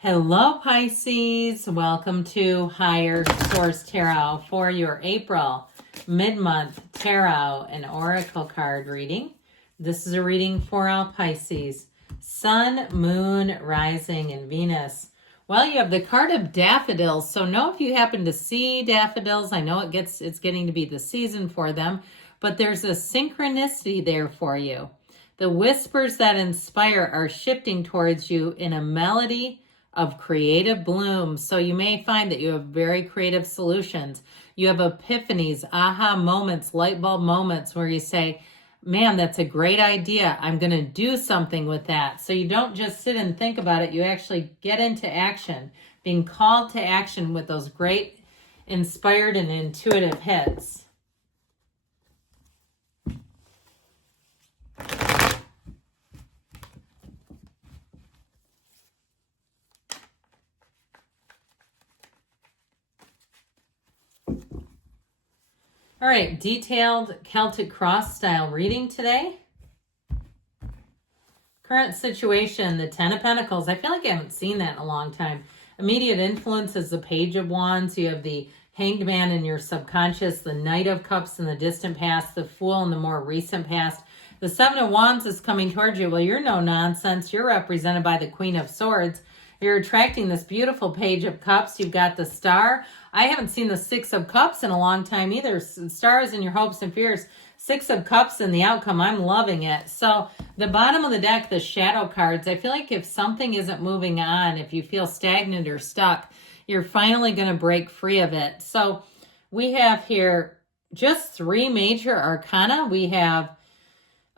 Hello, Pisces. Welcome to Higher Source Tarot for your April mid-month tarot and oracle card reading. This is a reading for all Pisces. Sun, Moon, Rising, and Venus. Well, you have the card of daffodils. So know if you happen to see daffodils. I know it's getting to be the season for them, but there's a synchronicity there for you. The whispers that inspire are shifting towards you in a melody of creative bloom. So you may find that you have very creative solutions. You have epiphanies, aha moments, light bulb moments where you say, man, that's a great idea. I'm going to do something with that. So you don't just sit and think about it. You actually get into action, being called to action with those great inspired and intuitive hits. All right, detailed Celtic cross style reading today. Current situation, the 10 of Pentacles. I feel like I haven't seen that in a long time. Immediate influence is the Page of Wands. You have the Hanged Man in your subconscious, the Knight of Cups in the distant past, the Fool in the more recent past. The Seven of Wands is coming towards you. Well, you're no nonsense. You're represented by the Queen of Swords. You're attracting this beautiful Page of Cups. You've got the Star. I haven't seen the Six of Cups in a long time either. Stars in your hopes and fears. Six of Cups in the outcome. I'm loving it. So the bottom of the deck, the shadow cards, I feel like if something isn't moving on, if you feel stagnant or stuck, you're finally going to break free of it. So we have here just three major arcana. We have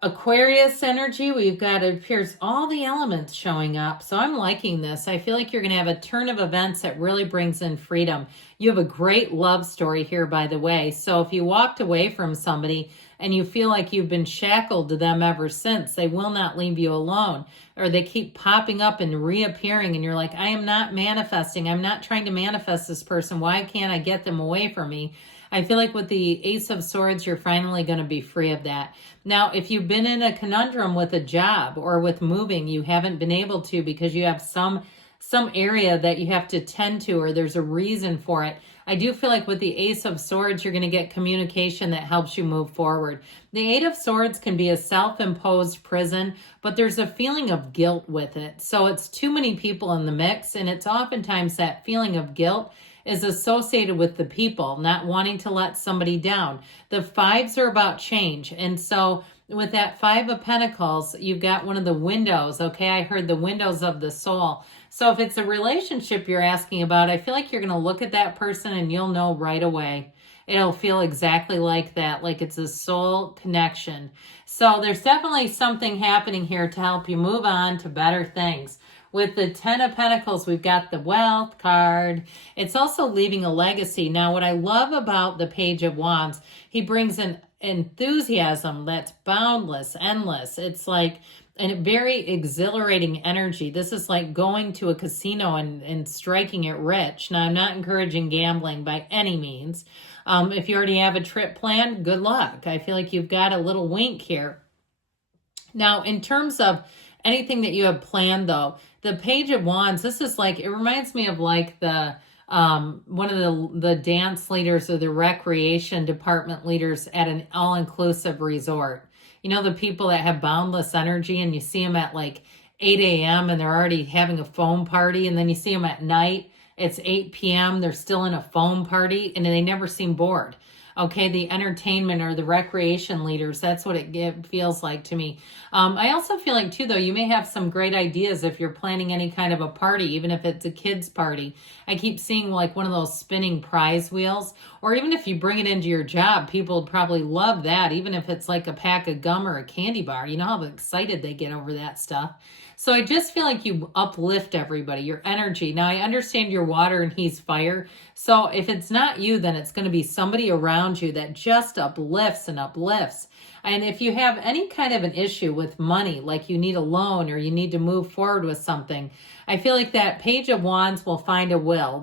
Aquarius energy. We've got, it appears, all the elements showing up. So I'm liking this. I feel like you're going to have a turn of events that really brings in freedom. You have a great love story here, by the way. So if you walked away from somebody and you feel like you've been shackled to them ever since, they will not leave you alone. Or they keep popping up and reappearing and you're like, I am not manifesting. I'm not trying to manifest this person. Why can't I get them away from me? I feel like with the Ace of Swords, you're finally going to be free of that. Now, if you've been in a conundrum with a job or with moving, you haven't been able to because you have some area that you have to tend to or there's a reason for it. I do feel like with the Ace of Swords, you're going to get communication that helps you move forward. The Eight of Swords can be a self-imposed prison, but there's a feeling of guilt with it. So it's too many people in the mix, and it's oftentimes that feeling of guilt is associated with the people, not wanting to let somebody down. The fives are about change. And so with that Five of Pentacles, you've got one of the windows. Okay, I heard the windows of the soul. So if it's a relationship you're asking about, I feel like you're going to look at that person and you'll know right away. It'll feel exactly like that, like it's a soul connection. So there's definitely something happening here to help you move on to better things. With the 10 of Pentacles, we've got the Wealth card. It's also leaving a legacy. Now, what I love about the Page of Wands, he brings an enthusiasm that's boundless, endless. It's like a very exhilarating energy. This is like going to a casino and striking it rich. Now, I'm not encouraging gambling by any means. If you already have a trip planned, good luck. I feel like you've got a little wink here. Now, in terms of anything that you have planned, though, the Page of Wands, this is like, it reminds me of like the one of the dance leaders or the recreation department leaders at an all-inclusive resort. You know, the people that have boundless energy and you see them at like 8 a.m. and they're already having a foam party, and then you see them at night, it's 8 p.m., they're still in a foam party and they never seem bored. Okay, the entertainment or the recreation leaders, that's what it feels like to me. I also feel like, too, though, you may have some great ideas if you're planning any kind of a party, even if it's a kid's party. I keep seeing like one of those spinning prize wheels, or even if you bring it into your job, people would probably love that, even if it's like a pack of gum or a candy bar. You know how excited they get over that stuff. So I just feel like you uplift everybody, your energy. Now, I understand you're water and he's fire. So if it's not you, then it's going to be somebody around you that just uplifts and uplifts. And if you have any kind of an issue with money, like you need a loan or you need to move forward with something, I feel like that Page of Wands will find a will.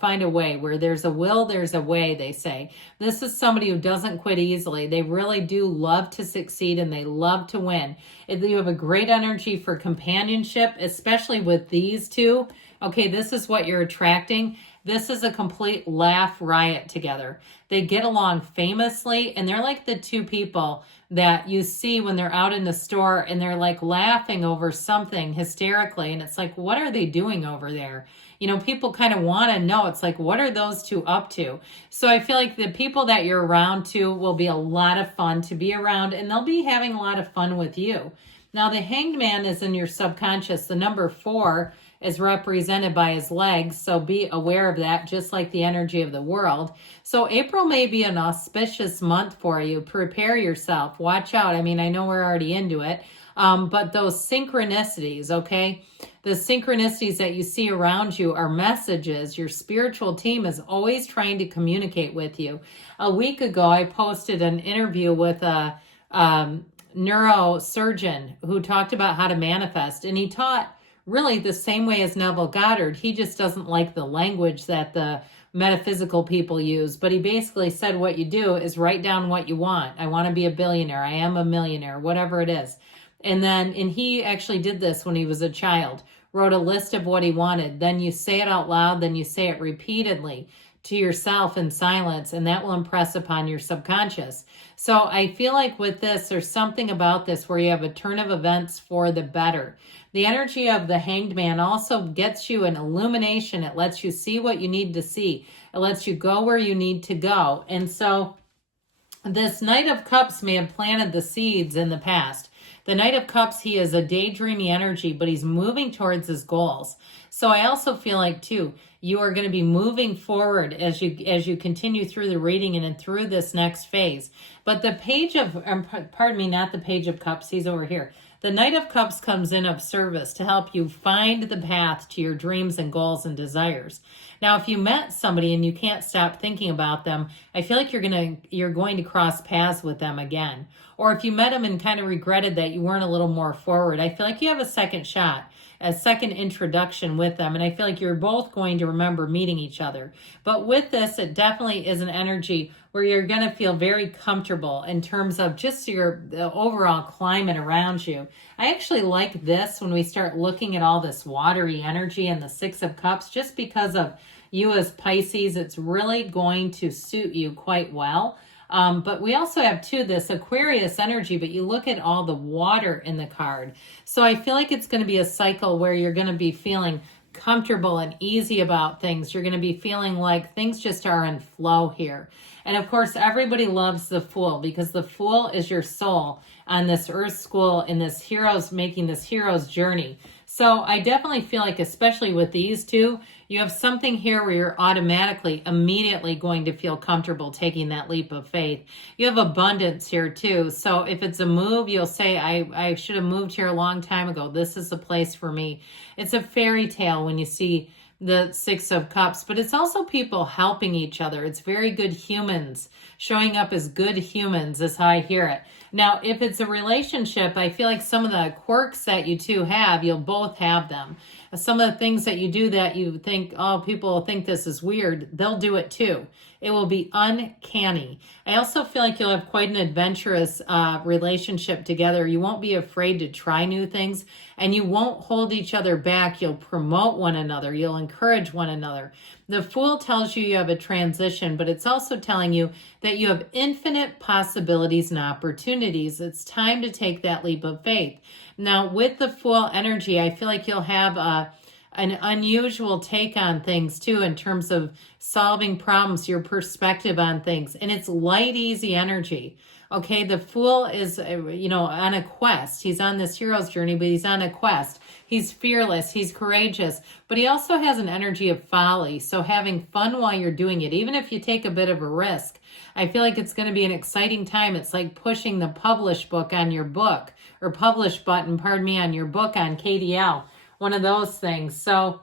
Find a way. Where there's a will, there's a way, they say. This is somebody who doesn't quit easily. They really do love to succeed and they love to win. You have a great energy for companionship, especially with these two. Okay, this is what you're attracting. This is a complete laugh riot together. They get along famously, and they're like the two people that you see when they're out in the store and they're like laughing over something hysterically. And it's like, what are they doing over there? You know, people kind of want to know. It's like, what are those two up to? So I feel like the people that you're around to will be a lot of fun to be around, and they'll be having a lot of fun with you. Now, the Hanged Man is in your subconscious. The number 4 is represented by his legs, so be aware of that, just like the energy of the world. So April may be an auspicious month for you. Prepare yourself. Watch out. I mean, I know we're already into it, but those synchronicities, okay? The synchronicities that you see around you are messages. Your spiritual team is always trying to communicate with you. A week ago, I posted an interview with a neurosurgeon who talked about how to manifest, and he taught really the same way as Neville Goddard. He just doesn't like the language that the metaphysical people use, but he basically said what you do is write down what you want. I want to be a billionaire. I am a millionaire, whatever it is. And he actually did this when he was a child, wrote a list of what he wanted. Then you say it out loud, then you say it repeatedly to yourself in silence, and that will impress upon your subconscious. So I feel like with this, there's something about this where you have a turn of events for the better. The energy of the Hanged Man also gets you an illumination. It lets you see what you need to see. It lets you go where you need to go. And so this Knight of Cups may have planted the seeds in the past. The Knight of Cups, he is a daydreamy energy, but he's moving towards his goals. So I also feel like, too, you are going to be moving forward as you continue through the reading and through this next phase. But the Page of, pardon me, not the Page of Cups, he's over here. The Knight of Cups comes in of service to help you find the path to your dreams and goals and desires. Now, if you met somebody and you can't stop thinking about them, I feel like you're going to cross paths with them again. Or if you met them and kind of regretted that you weren't a little more forward, I feel like you have a second shot, a second introduction with them. And I feel like you're both going to remember meeting each other. But with this, it definitely is an energy where you're going to feel very comfortable in terms of just the overall climate around you. I actually like this when we start looking at all this watery energy and the 6 of Cups, just because of you as Pisces, it's really going to suit you quite well. But we also have, too, this Aquarius energy, but you look at all the water in the card. So I feel like it's going to be a cycle where you're going to be feeling comfortable and easy about things. You're going to be feeling like things just are in flow here. And of course, everybody loves the Fool, because the Fool is your soul on this Earth School in this making this hero's journey. So I definitely feel like, especially with these two, you have something here where you're immediately going to feel comfortable taking that leap of faith. You have abundance here too. So if it's a move, you'll say, I should have moved here a long time ago. This is the place for me. It's a fairy tale when you see the 6 of Cups, but it's also people helping each other. It's very good humans showing up as good humans, is how I hear it. Now, if it's a relationship, I feel like some of the quirks that you two have, you'll both have them. Some of the things that you do that you think, oh, people think this is weird, they'll do it too. It will be uncanny. I also feel like you'll have quite an adventurous relationship together. You won't be afraid to try new things, and you won't hold each other back. You'll promote one another. You'll encourage one another. The Fool tells you have a transition, but it's also telling you that you have infinite possibilities and opportunities. It's time to take that leap of faith. Now, with the Fool energy, I feel like you'll have an unusual take on things too, in terms of solving problems, your perspective on things. And it's light, easy energy. Okay, the Fool is, on a quest. He's on this hero's journey, but he's on a quest. He's fearless, he's courageous, but he also has an energy of folly. So having fun while you're doing it, even if you take a bit of a risk, I feel like it's going to be an exciting time. It's like pushing the publish book on your book, or publish button, on your book on KDL, one of those things. So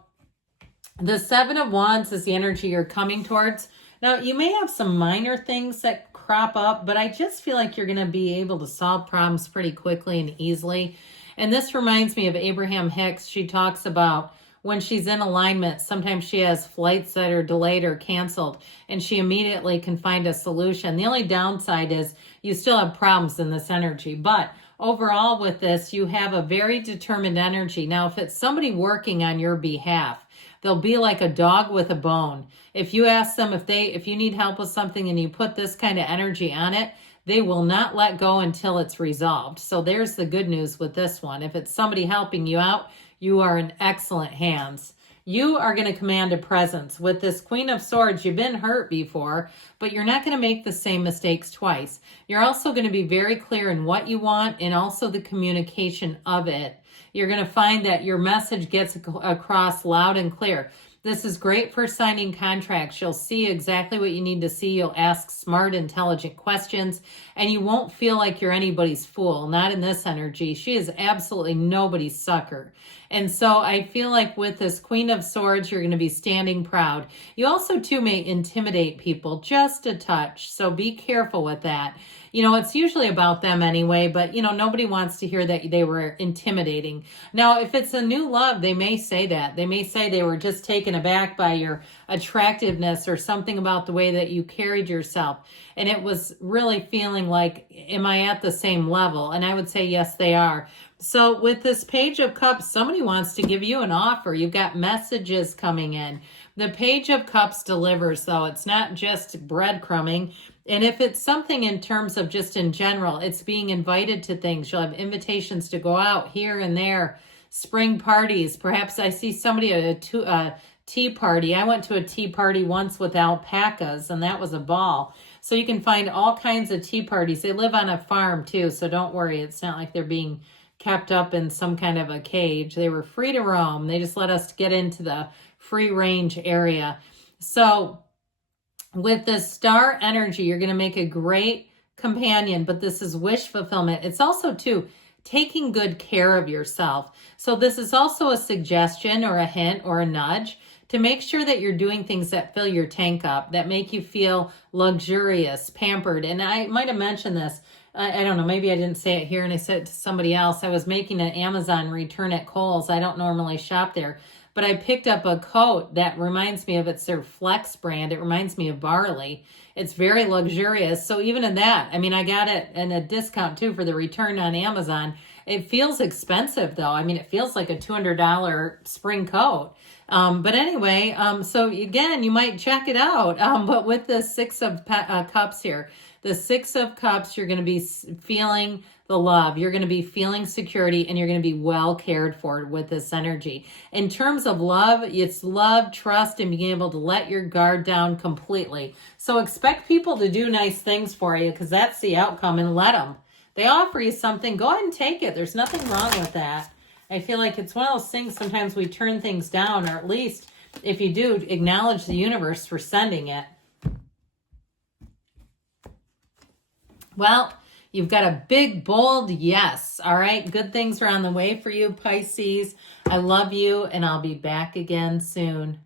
the 7 of Wands is the energy you're coming towards. Now, you may have some minor things that crop up, but I just feel like you're going to be able to solve problems pretty quickly and easily. And this reminds me of Abraham Hicks. She talks about when she's in alignment, sometimes she has flights that are delayed or canceled, and she immediately can find a solution. The only downside is you still have problems in this energy, but overall with this, you have a very determined energy. Now, if it's somebody working on your behalf, they'll be like a dog with a bone. If you ask them if you need help with something and you put this kind of energy on it, they will not let go until it's resolved. So there's the good news with this one. If it's somebody helping you out, you are in excellent hands. You are going to command a presence. With this Queen of Swords, you've been hurt before, but you're not going to make the same mistakes twice. You're also going to be very clear in what you want and also the communication of it. You're going to find that your message gets across loud and clear. This is great for signing contracts. You'll see exactly what you need to see. You'll ask smart, intelligent questions, and you won't feel like you're anybody's fool. Not in this energy. She is absolutely nobody's sucker. And so I feel like with this Queen of Swords, you're going to be standing proud. You also, too, may intimidate people just a touch, so be careful with that. You know, it's usually about them anyway, but, you know, nobody wants to hear that they were intimidating. Now, if it's a new love, they may say that. They may say they were just taken aback by your attractiveness or something about the way that you carried yourself. And it was really feeling like, am I at the same level? And I would say, yes, they are. So with this Page of Cups, somebody wants to give you an offer. You've got messages coming in. The Page of Cups delivers, though. It's not just breadcrumbing. And if it's something in terms of just in general, it's being invited to things. You'll have invitations to go out here and there, spring parties. Perhaps I see somebody at a tea party. I went to a tea party once with alpacas, and that was a ball. So you can find all kinds of tea parties. They live on a farm, too, so don't worry. It's not like they're being kept up in some kind of a cage. They were free to roam. They just let us get into the free range area. So with this star energy, you're going to make a great companion, but this is wish fulfillment. It's also, too, taking good care of yourself. So this is also a suggestion or a hint or a nudge to make sure that you're doing things that fill your tank up, that make you feel luxurious, pampered. And I might have mentioned this. I don't know, maybe I didn't say it here and I said it to somebody else. I was making an Amazon return at Kohl's. I don't normally shop there, but I picked up a coat that reminds me of, it's their Flex brand. It reminds me of barley. It's very luxurious. So even in that, I mean, I got it in a discount too for the return on Amazon. It feels expensive though. I mean, it feels like a $200 spring coat. But anyway, so again, you might check it out. But with the Six of Cups here, the Six of Cups, you're going to be feeling the love. You're going to be feeling security, and you're going to be well cared for with this energy. In terms of love, it's love, trust, and being able to let your guard down completely. So expect people to do nice things for you, because that's the outcome, and let them. They offer you something, go ahead and take it. There's nothing wrong with that. I feel like it's one of those things, sometimes we turn things down, or at least if you do, acknowledge the universe for sending it. Well, you've got a big, bold yes. All right, good things are on the way for you, Pisces. I love you, and I'll be back again soon.